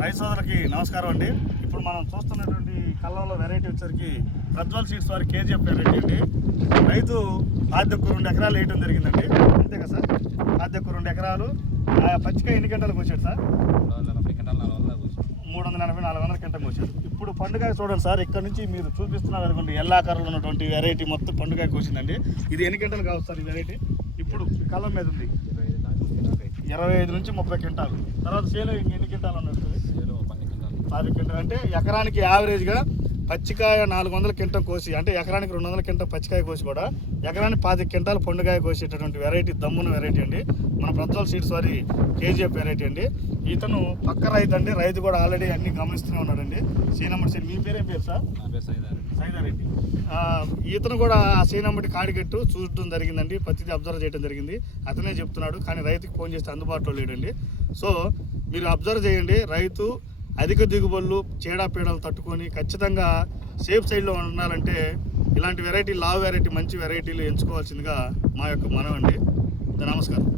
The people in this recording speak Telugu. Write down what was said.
రైతు సోదరులకి నమస్కారం అండి. ఇప్పుడు మనం చూస్తున్నటువంటి కళ్ళంలో వెరైటీ వచ్చరికి ప్రజ్వల్ సీడ్స్ వారి కేజీఎఫ్ వెరైటీ అండి. రైతు ఆద్యకు 2 ఎకరాలు వేయడం జరిగిందండి. అంతే కదా సార్? ఆద్యకు 2 ఎకరాలు. పచ్చికాయ ఎన్ని గంటలకు వచ్చాడు సార్? 380-400 గంటలకు వచ్చాడు. ఇప్పుడు పండుగ చూడండి సార్, ఇక్కడ నుంచి మీరు చూపిస్తున్నారు అనుకోండి, ఎల్లాకారంలో ఉన్నటువంటి వెరైటీ మొత్తం పండుగ కోసిందండి. ఇది ఎన్ని గంటలు కావచ్చు సార్ ఈ వెరైటీ? ఇప్పుడు కళ్ళం మీద ఉంది 25 నుంచి 30 క్వింటాలు. తర్వాత సేలు ఎన్ని క్వింటాలు ఉన్నట్టు? 10 క్వింటాలు. అంటే ఎకరానికి యావరేజ్గా పచ్చికాయ 400 క్వింటల్ కోసి, అంటే ఎకరానికి 200 క్వింటల్ పచ్చికాయ కోసి కూడా ఎకరానికి 10 క్వింటాలు పండుగాయ కోసేటటువంటి వెరైటీ దమ్మున వెరైటీ అండి. మన ప్రజ్వల్ సీడ్స్ వారి కేజీఎఫ్ వెరైటీ అండి. ఇతను పక్క రైతు అండి. రైతు కూడా ఆల్రెడీ అన్ని గమనిస్తూనే ఉన్నాడండి. సీనమ్మటి మీ పేరేం పేరు సార్? సైదారెడ్డి. ఇతను కూడా ఆ సీనమ్మటి కాడిగట్టు చూడటం జరిగిందండి. ప్రతిదీ అబ్జర్వ్ చేయడం జరిగింది. అతనే చెప్తున్నాడు, కానీ రైతుకి ఫోన్ చేస్తే అందుబాటులో లేడండి. సో మీరు అబ్జర్వ్ చేయండి. రైతు అధిక దిగుబడులు చీడపీడలు తట్టుకొని ఖచ్చితంగా సేఫ్ సైడ్లో ఉండాలంటే ఇలాంటి వెరైటీ, లావ్ వెరైటీ, మంచి వెరైటీలు ఎంచుకోవాల్సిందిగా మా యొక్క మనవండి. నమస్కారం.